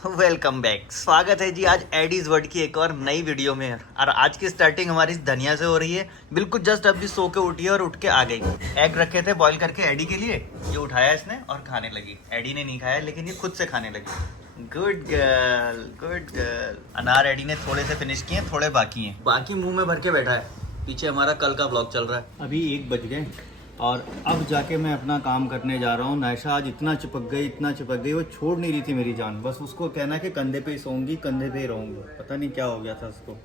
Welcome back. स्वागत है जी आज एडीज वर्ड की एक और नई वीडियो में। और आज की स्टार्टिंग हमारी धनिया से हो रही है। बिल्कुल जस्ट अभी सो के उठी है और उठ के आ गई। एग रखे थे बॉईल करके एडी के लिए, ये उठाया इसने और खाने लगी। एडी ने नहीं खाया लेकिन ये खुद से खाने लगी। Good girl, good girl. अनार एडी ने थोड़े से फिनिश किए, थोड़े बाकी हैं। बाकी मुंह में भर के बैठा है। पीछे हमारा कल का ब्लॉग चल रहा है। अभी 1 बज गए और अब जाके मैं अपना काम करने जा रहा हूँ। नायशा आज इतना चिपक गई, वो छोड़ नहीं रही थी मेरी जान। बस उसको कहना है कि कंधे पे ही सोऊंगी, कंधे पे ही रहूँगी। पता नहीं क्या हो गया था उसको।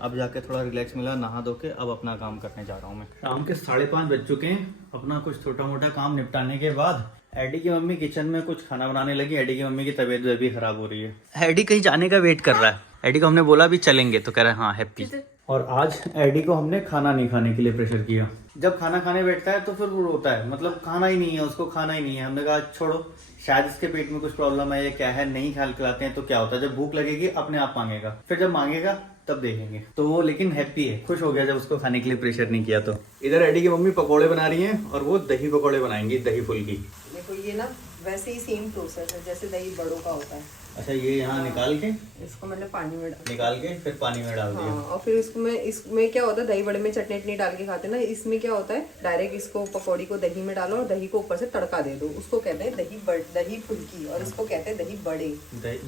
अब जाके थोड़ा रिलैक्स मिला, नहा धो के अब अपना काम करने जा रहा हूँ मैं। शाम के 5:30 बज चुके हैं। अपना कुछ छोटा मोटा काम निपटाने के बाद एडी की मम्मी किचन में कुछ खाना बनाने लगी। एडी की मम्मी की तबीयत भी खराब हो रही है। एडी कहीं जाने का वेट कर रहा है। एडी को हमने बोला भी चलेंगे तो कह रहा है हाँ हैप्पी। और आज एडी को हमने खाना नहीं खाने के लिए प्रेशर किया। जब खाना खाने बैठता है तो फिर वो रोता है, मतलब खाना ही नहीं है, उसको खाना ही नहीं है। हमने कहा छोड़ो, शायद इसके पेट में कुछ प्रॉब्लम है या क्या है, नहीं खिलाते हैं तो क्या होता है, जब भूख लगेगी अपने आप मांगेगा, फिर जब मांगेगा तब देखेंगे। तो वो लेकिन हैप्पी है, खुश हो गया जब उसको खाने के लिए प्रेशर नहीं किया। तो इधर एडी की मम्मी पकौड़े बना रही है और वो दही पकौड़े बनाएंगी, दही फुल्की। देखो ये ना वैसे ही सेम प्रोसेस है जैसे दही बड़ों का होता है। अच्छा, ये यहाँ निकाल के इसको मैंने पानी में निकाल के फिर पानी में डाल दिया। हाँ, और फिर इसमें क्या होता है, दही बड़े में चटनी डाल के खाते हैं ना, इसमें क्या होता है डायरेक्ट इसको पकौड़ी को दही में डालो और दही को ऊपर से तड़का दे दो। उसको कहते हैं दही फुल्की और इसको कहते हैं दही बड़े।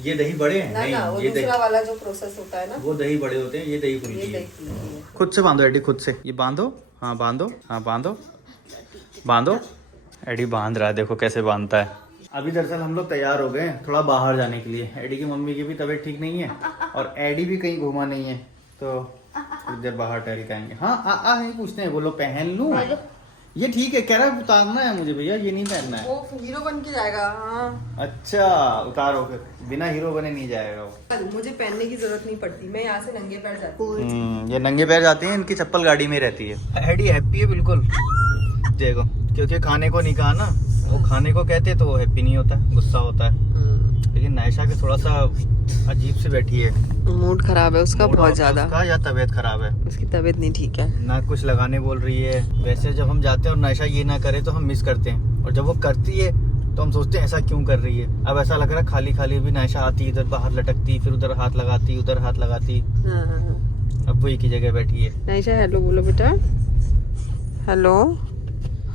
ये दही बड़े हैं? ना ना, वो दूसरा वाला जो प्रोसेस होता है ना, वो दही बड़े होते हैं, ये दही फुल्की है। खुद से बांधो एडी, खुद से ये बांधो। हाँ बांधो, हाँ बांधो बांधो। एडी बांध रहा है, देखो कैसे बांधता है। अभी दरअसल हम लोग तैयार हो गए हैं थोड़ा बाहर जाने के लिए। एडी की मम्मी की भी तबीयत ठीक नहीं है और एडी भी कहीं घूमा नहीं है, तो कुछ देर बाहर टहल के आएंगे। हाँ ही पूछते हैं, बोलो पहन लूं? ये ठीक है, कह रहा है उतारना है मुझे भैया, ये नहीं पहनना है। वो हीरो बन के जाएगा। हाँ अच्छा उतारो, फिर बिना हीरो बने नहीं जाएगा वो। मुझे पहनने की जरूरत नहीं पड़ती, मैं यहाँ से नंगे पैर जाती हूँ। ये नंगे पैर जाते हैं, इनकी चप्पल गाड़ी में रहती है। एडी हैप्पी है बिल्कुल, देखो, क्योंकि खाने को नहीं कहा ना। वो खाने को कहते तो वो हैप्पी नहीं होता, गुस्सा होता है। लेकिन नायशा के थोड़ा सा अजीब से बैठी है, मूड खराब है उसका बहुत ज्यादा। उसका या तबीयत खराब है? उसकी तबीयत नहीं ठीक है ना, कुछ लगाने बोल रही है। वैसे जब हम जाते हैं और नायशा ये ना करे तो हम मिस करते हैं, और जब वो करती है तो हम सोचते हैं ऐसा क्यों कर रही है। अब ऐसा लग रहा है खाली खाली भी नायशा आती, इधर बाहर लटकती, फिर उधर हाथ लगाती, उधर हाथ लगाती। अब वो एक ही जगह बैठी है। नायशा हेलो बोलो बेटा, हेलो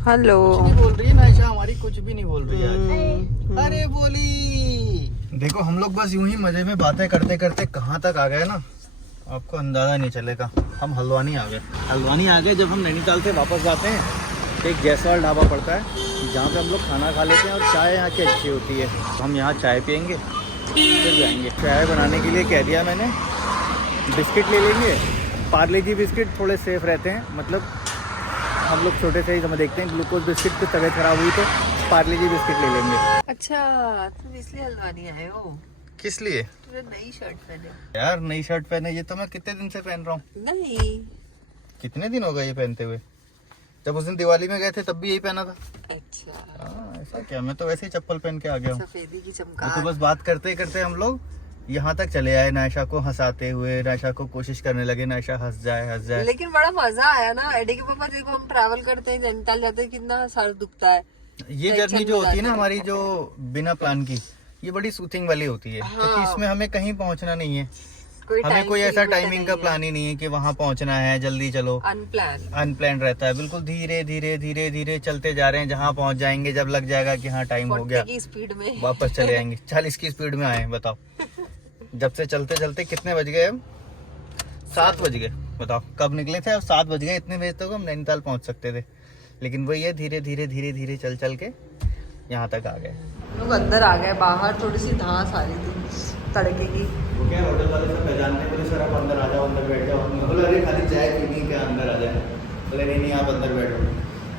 हेलो। कुछ नहीं बोल रही है नायशा हमारी, कुछ भी नहीं बोल रही है आज। अरे बोली, देखो हम लोग बस यूं ही मजे में बातें करते करते कहाँ तक आ गए ना, आपको अंदाजा नहीं चलेगा। हम हल्द्वानी आ गए। जब हम नैनीताल से वापस जाते हैं तो एक जयसवाल ढाबा पड़ता है जहाँ पे हम लोग खाना खा लेते हैं, और चाय यहाँ की अच्छी होती है। तो हम यहाँ चाय पियेंगे फिर जाएंगे। चाय बनाने के लिए कह दिया मैंने, बिस्किट ले लेंगे। पार्ले जी बिस्किट थोड़े सेफ रहते हैं, मतलब हम लोग छोटे से ही जब देखते हैं ग्लूकोज बिस्किट की तबीयत खराब हुई तो पार्ले जी बिस्किट ले लेंगे। अच्छा तुम इसलिए हल्द्वानी आए हो? किस लिए? तुझे नई शर्ट पहने। यार नई शर्ट पहने, ये तो मैं कितने दिन से पहन रहा हूँ। नहीं, कितने दिन हो गए ये पहनते हुए? जब उस दिन दिवाली में गए थे तब भी यही पहना था। अच्छा ऐसा क्या, मैं तो वैसे ही चप्पल पहन के आ गया हूँ। सफेदी की चमकार। तो बस बात करते करते हम लोग यहाँ तक चले आए, नायशा को हंसाते हुए। नायशा को कोशिश करने लगे नायशा हंस जाए। लेकिन बड़ा मजा आया ना। एडी के पापा देखो, हम ट्रैवल करते हैं, नैनीताल जाते हैं, कितना सर दुखता है। ये जर्नी जो होती है ना हमारी, जो बिना प्लान की, ये बड़ी सूथिंग वाली होती है। क्योंकि इसमें हमें कहीं पहुँचना नहीं है, हमें कोई ऐसा टाइमिंग का प्लान ही नहीं है कि वहाँ पहुँचना है, जल्दी चलो। अनप्लान रहता है बिल्कुल। धीरे धीरे चलते जा रहे हैं, जहाँ पहुँच जाएंगे जब लग जाएगा कि हाँ टाइम हो गया, स्पीड में वापस चले आएंगे। 40 की स्पीड में आए, बताओ। जब से चलते चलते कितने बज गए अब? 7 बज गए। बताओ कब निकले थे, अब 7 बज गए। इतने बजे तक हम नैनीताल पहुँच सकते थे, लेकिन वही है धीरे धीरे चल के यहाँ तक आ गए। लोग अंदर आ गए, बाहर थोड़ी सी धांस आ रही थी तड़के की। वो क्या होटल वाले सब पहचानते, बोले सर आप अंदर आ जाओ, अंदर बैठ जाओ। हम बोले अरे खाली चाय पीनी, क्या अंदर आ जाए? बोले नहीं आप अंदर बैठो।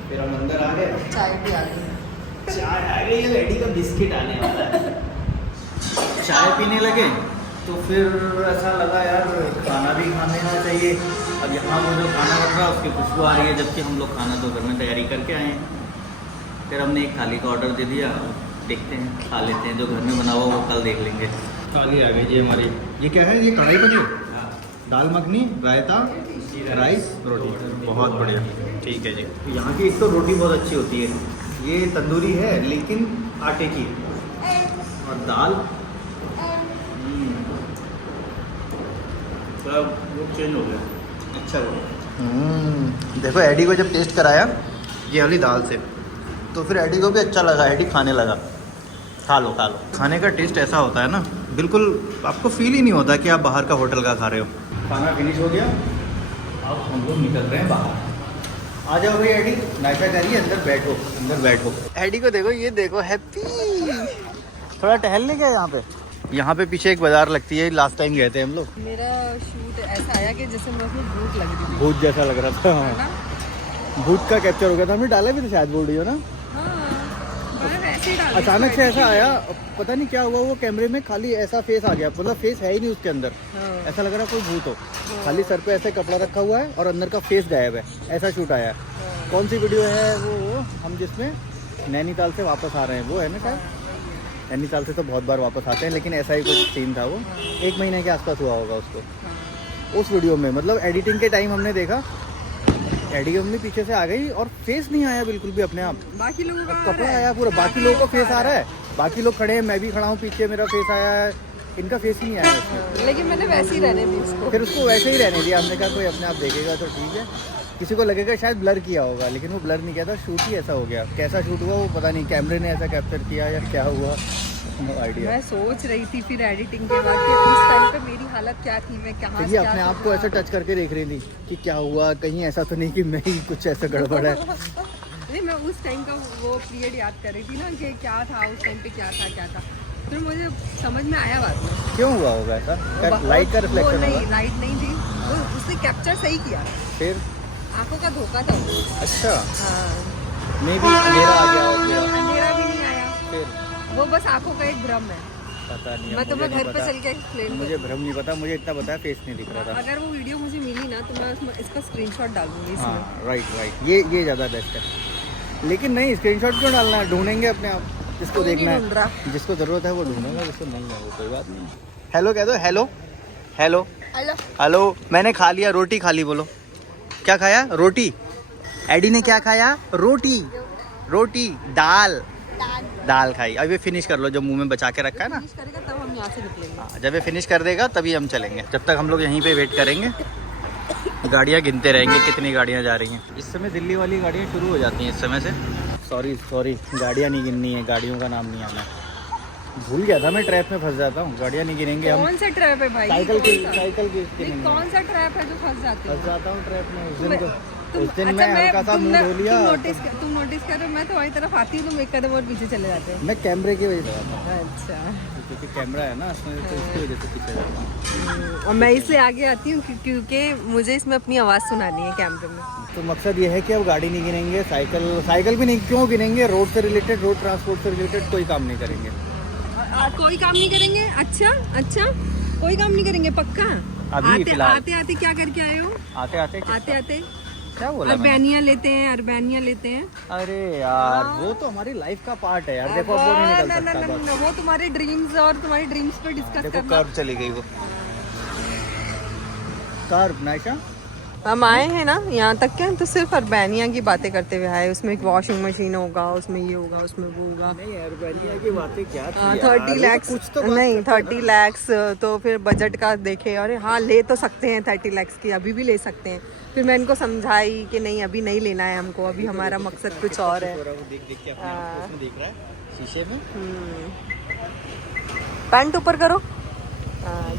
फिर हम अंदर आ गए, चाय भी आ गई। चाय आ गई, ये रेडी का बिस्किट आने वाला है। चाय पीने लगे तो फिर ऐसा लगा यार खाना भी खाने आना चाहिए। अब यहाँ वो जो खाना बन रहा है उसकी खुशबू आ रही है, जबकि हम लोग खाना तो घर में तैयारी करके आए हैं। फिर हमने एक थाली का ऑर्डर दे दिया, देखते हैं खा लेते हैं, जो घर में बना हुआ वो कल देख लेंगे। थाली आ गई जी हमारी। ये क्या है? ये कढ़ाई पनीर, दाल मखनी, रायता, राइस, रोटी। बहुत बढ़िया, ठीक है जी। यहाँ की एक तो रोटी बहुत अच्छी होती है, ये तंदूरी है लेकिन आटे की, और दाल थोड़ा वो चेंज हो गया। अच्छा देखो एडी को जब टेस्ट कराया ये वाली दाल से तो फिर एडी को भी अच्छा लगा, एडी खाने लगा। खा लो खाने का टेस्ट ऐसा होता है ना, बिल्कुल आपको फील ही नहीं होता कि आप बाहर का होटल का खा रहे हो। खाना फिनिश हो गया, अब हम लोग निकल रहे हैं बाहर। आ जाओ भाई एडी, नाश्ता करिए, अंदर बैठो। एडी को देखो, ये देखो हैप्पी। थोड़ा टहलने गया यहाँ पे पीछे एक बाजार लगती है, लास्ट टाइम गए थे हम लोग। मेरा शूट ऐसा आया कि जैसे मैं उसमें भूत लग रही थी। भूत जैसा लग रहा था, भूत का कैप्चर हो गया था। हमने डाला भी था शायद वीडियो ना, अचानक से ऐसा आया, पता नहीं क्या हुआ, वो कैमरे में खाली ऐसा फेस आ गया, मतलब फेस है ही नहीं उसके अंदर। ऐसा लग रहा कोई भूत हो, खाली सर पे ऐसे कपड़ा रखा हुआ है और अंदर का फेस गायब है, ऐसा शूट आया। कौन सी वीडियो है वो हम जिसमें नैनीताल से वापस आ रहे हैं, वो है ना शायद। नैनीताल से तो बहुत बार वापस आते हैं, लेकिन ऐसा ही कुछ सीन था। वो 1 महीने के आसपास हुआ होगा उसको। उस वीडियो में मतलब एडिटिंग के टाइम हमने देखा, एडी की मम्मी पीछे से आ गई और फेस नहीं आया बिल्कुल भी अपने आप। बाकी लोगों का कपड़ा आया पूरा, बाकी लोगों का फेस आ रहा है, बाकी लोग खड़े हैं, मैं भी खड़ा हूँ पीछे, मेरा फेस आया है, इनका फेस ही नहीं आया उसमें। लेकिन मैंने वैसे ही रहने दी उसको। फिर उसको वैसे ही रहने दिया, हमने कहा कोई अपने आप देखेगा तो ठीक है। किसी को लगेगा शायद ब्लर किया होगा, लेकिन वो ब्लर नहीं किया था, शूट ही ऐसा हो गया। कैसा शूट हुआ वो पता नहीं, कैमरे ने ऐसा कैप्चर किया या क्या हुआ, नो आइडिया। मैं सोच रही थी फिर एडिटिंग के बाद कि उस टाइम पे मेरी हालत क्या थी, मैं कहाँ से अपने आप को ऐसा टच करके देख रही थी कि क्या हुआ, कहीं ऐसा तो नहीं कि मैं ही कुछ ऐसा गड़बड़ है। नहीं, मैं उस टाइम का वो पीरियड याद कर रही थी ना कि क्या था उस टाइम पे, क्या था। फिर मुझे समझ में आया बाद में क्यों हुआ होगा ऐसा। लाइट का रिफ्लेक्शन नहीं, लाइट नहीं थी वो, उसने कैप्चर सही किया, फिर आंखों का धोखा था। अच्छा, हाँ, मे भी अंधेरा आ गया। अंधेरा भी नहीं आया, फिर वो बस आंखों का एक भ्रम है। पता नहीं, मैं तुम्हें घर पे चल के एक्सप्लेन, मुझे भ्रम नहीं पता, मुझे इतना पता है फेस नहीं दिख रहा था। अगर वो वीडियो मुझे मिली ना तो मैं उसमें इसका स्क्रीनशॉट डालूंगी इसमें। हाँ राइट, ये ज़्यादा बेस्ट है। लेकिन नहीं, स्क्रीनशॉट क्यों डालना है, ढूंढेंगे अपने आप, जिसको देखना है, जिसको ज़रूरत है वो ढूंढेगा, जिसको नहीं है वो कोई बात नहीं। हेलो कह दो, हेलो। मैंने खा लिया, रोटी खा ली, बोलो क्या खाया। रोटी। एडी ने क्या खाया, रोटी दाल खाई। अब ये फिनिश कर लो जो मुंह में बचा के रखा है ना, फिनिश करेगा तब हम यहाँ से निकलेंगे। हाँ, जब ये फिनिश कर देगा तभी हम चलेंगे। जब तक हम लोग यहीं पे वेट करेंगे, गाड़ियाँ गिनते रहेंगे कितनी गाड़ियाँ जा रही हैं। इस समय दिल्ली वाली गाड़ियाँ शुरू हो जाती हैं इस समय से। सॉरी, गाड़ियाँ नहीं गिननी है, गाड़ियों का नाम नहीं आना। भूल गया था मैं, ट्रैप में फंस जाता हूँ। गाड़ियाँ नहीं गिनेंगे हम। कौन सा ट्रैप है भाई, साइकिल की कौन सा ट्रैप है जो फंस जाते फंस जाता हूँ ट्रैप में। उस दिन मैं हल्का सा मुंह धो लिया। तुम नोटिस कर रहे हो, मैं तुम्हारी तरफ आती हूँ, तुम एक कदम और पीछे चले जाते हो। मैं कैमरे की वजह से आता हूँ। अच्छा, क्योंकि कैमरा है ना इसमें, तो इसकी वजह से पीछे जाता हूँ। और मैं इसलिए आगे आती हूँ क्योंकि मुझे इसमें अपनी आवाज़ सुनानी है कैमरे में। तो मकसद ये है कि अब गाड़ी नहीं गिनेंगे, साइकिल भी नहीं, क्यों गिनेंगे। रोड से रिलेटेड, रोड ट्रांसपोर्ट से रिलेटेड कोई काम नहीं करेंगे। कोई काम नहीं करेंगे। अच्छा, कोई काम नहीं करेंगे पक्का। आते क्या करके आए हो। आते क्या बोला अरबेनिया लेते हैं। अरे यार वो तो हमारी लाइफ का पार्ट है यार। देखो अब वो नहीं निकल सकता बस। वो तुम्हारे ड्रीम्स और तुम्हारी ड्रीम्स पे डिस्कस देखो करना। कर्व चली गई वो कर्व। नायशा हम आए हैं ना यहाँ तक क्या, तो सिर्फ अरबेनिया की बातें करते हुए आए। उसमें एक वॉशिंग मशीन होगा, उसमें ये होगा, उसमें वो होगा। नहीं अरबेनिया की बातें क्या थी यार? 30 लाख कुछ तो नहीं, 30 लाख तो फिर बजट का देखे। अरे हाँ, ले तो सकते हैं 30 लाख की, अभी भी ले सकते हैं। फिर मैं इनको समझाई कि नहीं, अभी नहीं लेना है हमको, अभी हमारा मकसद कुछ और है। देख के अपने आप को उसमें देख रहा है शीशे में। पैंट ऊपर करो।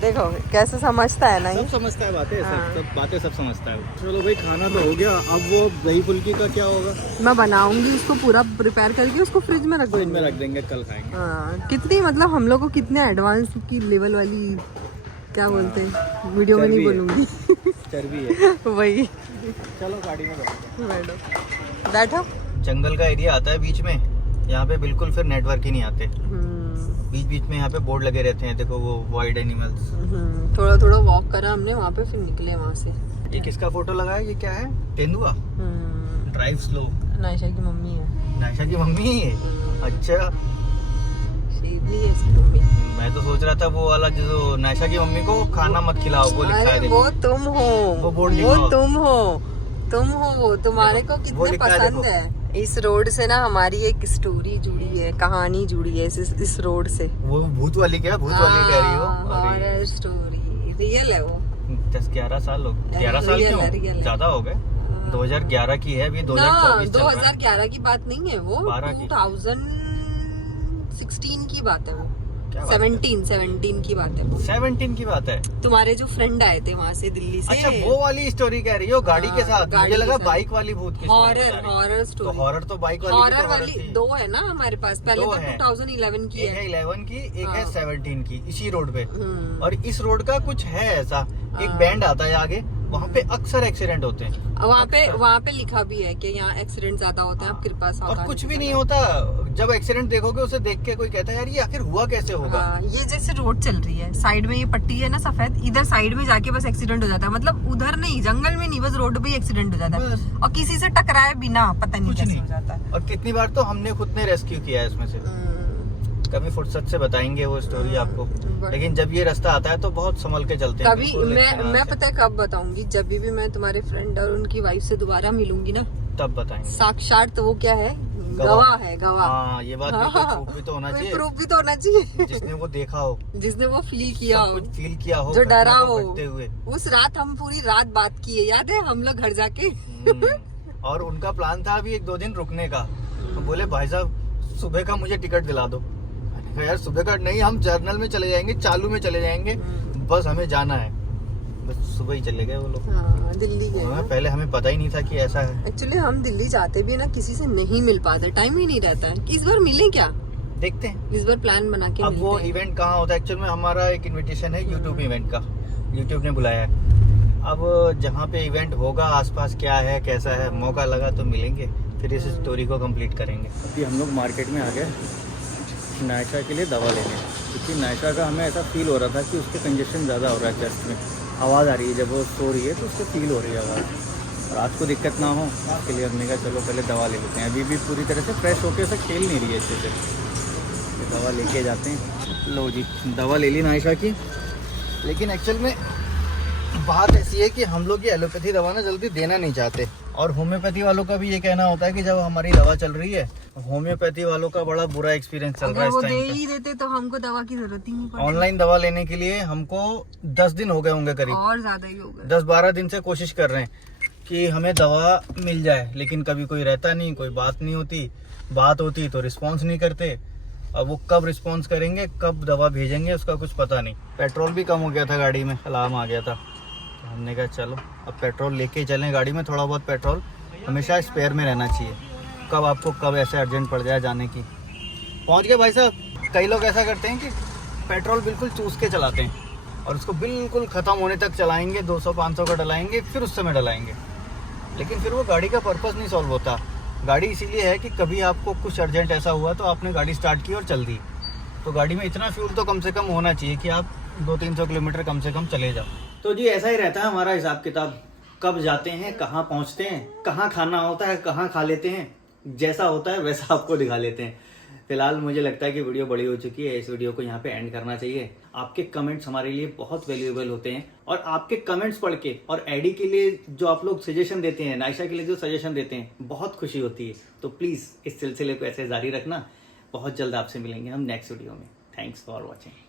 देखो कैसे समझता है ना, सब समझता है बातें। सब बातें सब समझता है। चलो भाई, खाना तो हो गया। अब वो दही फुल्की का क्या होगा? मैं बनाऊंगी उसको, पूरा प्रिपेयर करके उसको फ्रिज में रख देंगे, कल खाएंगे। हाँ, कितनी मतलब हम लोग को कितने एडवांस की लेवल वाली क्या बोलते हैं, वीडियो में नहीं बोलूंगी। चर्बी है वही। चलो गाड़ी में बैठो। जंगल का एरिया आता है बीच में, यहाँ पे बिल्कुल फिर नेटवर्क ही नहीं आते। बीच में यहाँ पे बोर्ड लगे रहते हैं, देखो वो वाइल्ड एनिमल्स। थोड़ा वॉक करा हमने वहाँ पे, फिर निकले वहाँ से। ये किसका फोटो लगा है? ये क्या है? तेंदुआ। Drive slow. नायशा की मम्मी है। नायशा की मम्मी है? अच्छा, सीधी है इसकी मम्मी। मैं तो सोच रहा था वो वाला जो नायशा की मम्मी को खाना मत खिलाओ, वो लिखा है। वो तुम हो, वो तुम हो, तुम्हारे को कितने पसंद है। इस रोड से ना हमारी एक स्टोरी जुड़ी है, कहानी जुड़ी है इस रोड से। वो भूत वाली क्या? भूत वाली कह रही हो? हॉरर स्टोरी रियल है वो। 10-11 साल हो 11 साल Real है, क्यों ज्यादा हो गए 2011 की है अभी 2024 चल रहा है 2011 की बात नहीं है वो 12 की। 2016 की बात है वो क्या बात है? 17 की बात है वो 17 की बात है तुम्हारे जो फ्रेंड आए थे वहाँ से दिल्ली से अच्छा वो वाली स्टोरी कह रही हो गाड़ी के साथ गाड़ी मुझे लगा के साथ। बाइक वाली भूत की हॉरर story बता रही। हॉरर तो स्टोरी हॉरर तो बाइक वाली भी हॉरर तो वाली थी। 2 है ना हमारे पास पहले दो तो है। 2011 की एक है है 11 की एक है हाँ। 17 की इसी रोड पे हम्म। और इस रोड का कुछ है ऐसा एक हाँ। बैंड आता है आगे वहाँ पे अक्सर एक्सीडेंट होते हैं वहाँ पे लिखा भी है कि यहाँ एक्सीडेंट ज्यादा होते हैं आप कृपा और सावधानी कुछ से भी नहीं चलाएं। होता जब एक्सीडेंट देखोगे उसे देख के कोई कहता है यार ये आखिर हुआ कैसे होगा हाँ, ये जैसे रोड चल रही है साइड में ये पट्टी है ना सफेद इधर साइड में जाके बस एक्सीडेंट हो जाता है मतलब उधर नहीं जंगल में नहीं बस रोड पे ही एक्सीडेंट हो जाता है बस। और किसी से टकराए बिना पता नहीं कुछ कैसे नहीं। हो जाता है और कितनी बार तो हमने खुद ने रेस्क्यू किया है इसमें से कभी फुर्सत से बताएंगे वो स्टोरी आपको बट- लेकिन जब ये रास्ता आता है तो बहुत संभल के चलते हैं कभी बिल्कुल इत्मीनान मैं से। पता है कब बताऊंगी जब भी मैं तुम्हारे फ्रेंड और उनकी वाइफ से दोबारा मिलूंगी ना तब बताएंगे साक्षात तो वो क्या है गवाह है गवाह हाँ ये बात भी हाँ। प्रूफ भी तो होना चाहिए प्रूफ भी तो होना चाहिए जिसने वो देखा हो जिसने वो फील किया सब हो कुछ फील किया हो जो घटना डरा को हो घटते हुए उस रात हम पूरी रात बात किए याद है हम लोग घर जाके और उनका प्लान था अभी 1-2 दिन रुकने का तो बोले भाई साहब सुबह का मुझे टिकट दिला दो मैंने कहा यार सुबह का नहीं हम जर्नल में चले जाएंगे चालू में चले जाएंगे बस हमें जाना है बस सुबह ही चले गए वो लोग हाँ दिल्ली गए हाँ, पहले हमें पता ही नहीं था कि ऐसा है एक्चुअली हम दिल्ली जाते भी है ना किसी से नहीं मिल पाते टाइम ही नहीं रहता है इस बार मिले क्या देखते हैं इस बार प्लान बना के अब वो मिलते हैं। इवेंट कहाँ होता है एक्चुअल में हमारा एक इनविटेशन है यूट्यूब इवेंट का यूट्यूब ने बुलाया है अब जहाँ पे इवेंट होगा आसपास क्या है कैसा है मौका लगा तो मिलेंगे फिर इस स्टोरी को कंप्लीट करेंगे अभी हम लोग मार्केट में आ गए नायशा के लिए दवा लेने क्योंकि नायशा का हमें ऐसा फील हो रहा था कि उसके कंजेशन ज़्यादा हो रहा है चेस्ट में आवाज़ आ रही है जब वो सो रही है तो उसको फील हो रही है आवाज़ और आज को दिक्कत ना हो इसके लिए हमने कहा चलो पहले दवा ले लेते हैं अभी भी पूरी तरह से फ्रेश होकर उसे खेल नहीं रही है अच्छे से तो दवा लेके जाते हैं लो जी दवा ले ली नायशा की लेकिन एक्चुअल में बात ऐसी है कि हम लोग ये एलोपैथी दवा ना जल्दी देना नहीं चाहते और होम्योपैथी वालों का भी ये कहना होता है कि जब हमारी दवा चल रही है होम्योपैथी वालों का बड़ा बुरा एक्सपीरियंस चल रहा अगर है वो इस दे टाइम ही देते तो हमको दवा की जरूरत ही नहीं पे पड़ती ऑनलाइन दवा लेने के लिए हमको 10 दिन हो गए होंगे करीब और ज्यादा ही हो गए 10-12 दिन से कोशिश कर रहे हैं कि हमें दवा मिल जाए लेकिन कभी कोई रहता नहीं कोई बात नहीं होती बात होती तो रिस्पॉन्स नहीं करते अब वो कब रिस्पॉन्स करेंगे कब दवा भेजेंगे उसका कुछ पता नहीं पेट्रोल भी कम हो गया था गाड़ी में अलार्म आ गया था तो हमने कहा चलो अब पेट्रोल लेके ही चलें गाड़ी में थोड़ा बहुत पेट्रोल हमेशा स्पेयर में रहना चाहिए कब आपको कब ऐसे अर्जेंट पड़ जाए जाने की पहुंच गए भाई साहब कई लोग ऐसा करते हैं कि पेट्रोल बिल्कुल चूस के चलाते हैं और उसको बिल्कुल ख़त्म होने तक चलाएंगे 200-500 का डलाएंगे फिर उस समय डलाएंगे लेकिन फिर वो गाड़ी का पर्पस नहीं सॉल्व होता गाड़ी इसीलिए है कि कभी आपको कुछ अर्जेंट ऐसा हुआ तो आपने गाड़ी स्टार्ट की और चल दी तो गाड़ी में इतना फ्यूल तो कम से कम होना चाहिए कि आप 200-300 किलोमीटर कम से कम चले जाओ तो जी ऐसा ही रहता है हमारा हिसाब किताब कब जाते हैं कहाँ पहुँचते हैं कहाँ खाना होता है कहाँ खा लेते हैं जैसा होता है वैसा आपको दिखा लेते हैं फिलहाल मुझे लगता है कि वीडियो बड़ी हो चुकी है इस वीडियो को यहाँ पे एंड करना चाहिए आपके कमेंट्स हमारे लिए बहुत वैल्यूएबल होते हैं और आपके कमेंट्स पढ़ के और एडी के लिए जो आप लोग सजेशन देते हैं नायशा के लिए जो सजेशन देते हैं बहुत खुशी होती है तो प्लीज़ इस सिलसिले को ऐसे जारी रखना बहुत जल्द आपसे मिलेंगे हम नेक्स्ट वीडियो में थैंक्स फॉर वॉचिंग